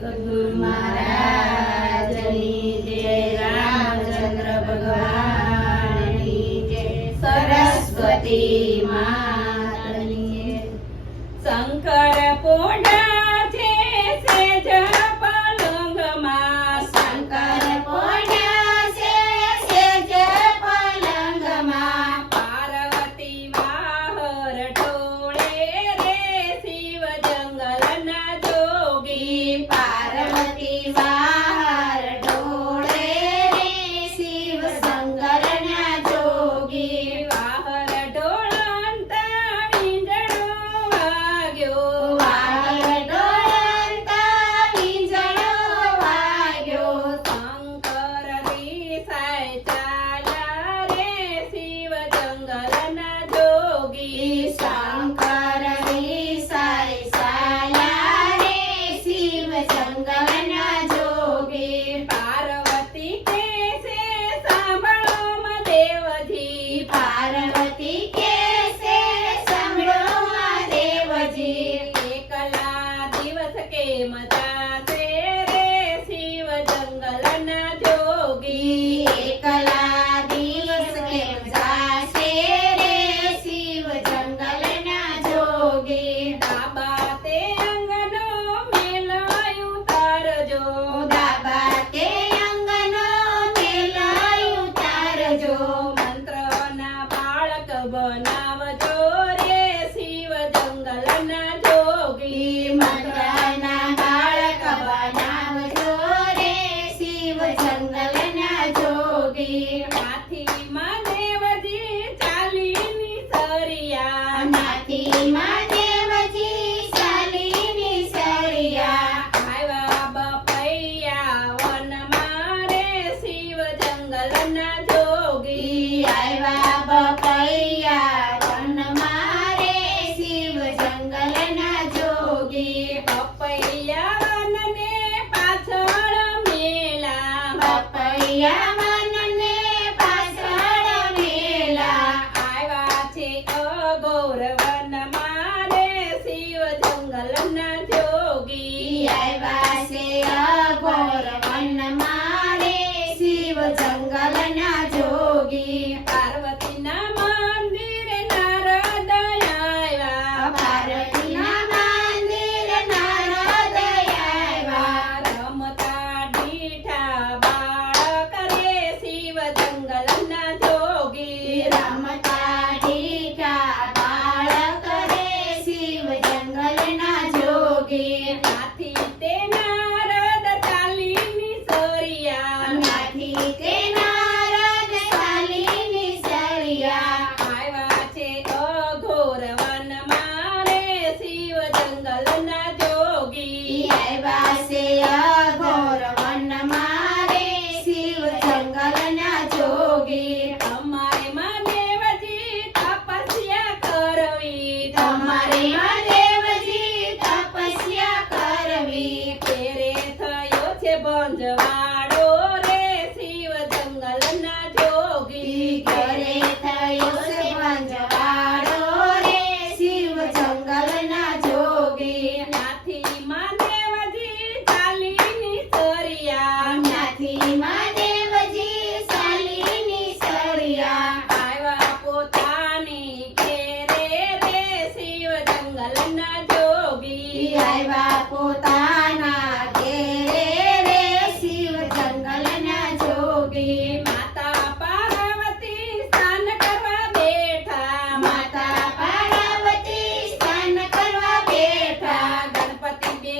સદગુરુ મહારાજની જય રામચંદ્ર ભગવાનની જય સરસ્વતી દેજો મંત્રના બાળક બનાવજો રે, શિવ જંગલના જોગી મંત્રના બાળક બનાવજો રે, શિવ જંગલના જોગી માથી માં દેવજી ચાલીની સરિયા માથી માં DIY. પોતાના ઘેરે શિવ જંગલના જોગી માતા પાર્વતી સ્નાન કરવા બેઠા. માતા પાર્વતી સ્નાન કરવા બેઠા. ગણપતિ બે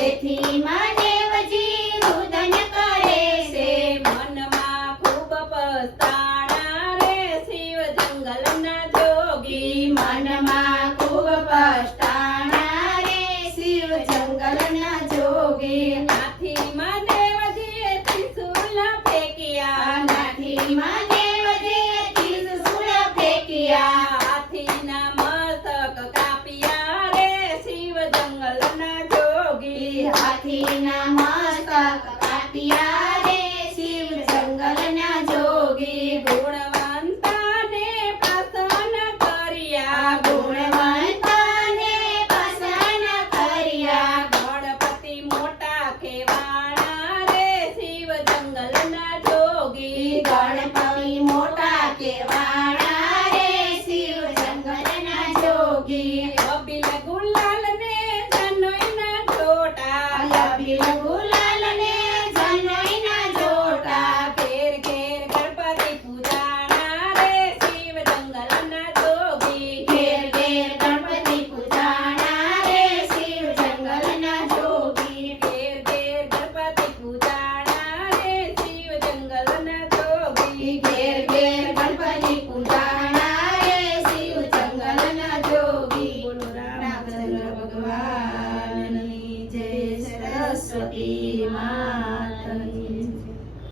તેથી મહાદેવજી મારી ના મસ્તક કાટિયા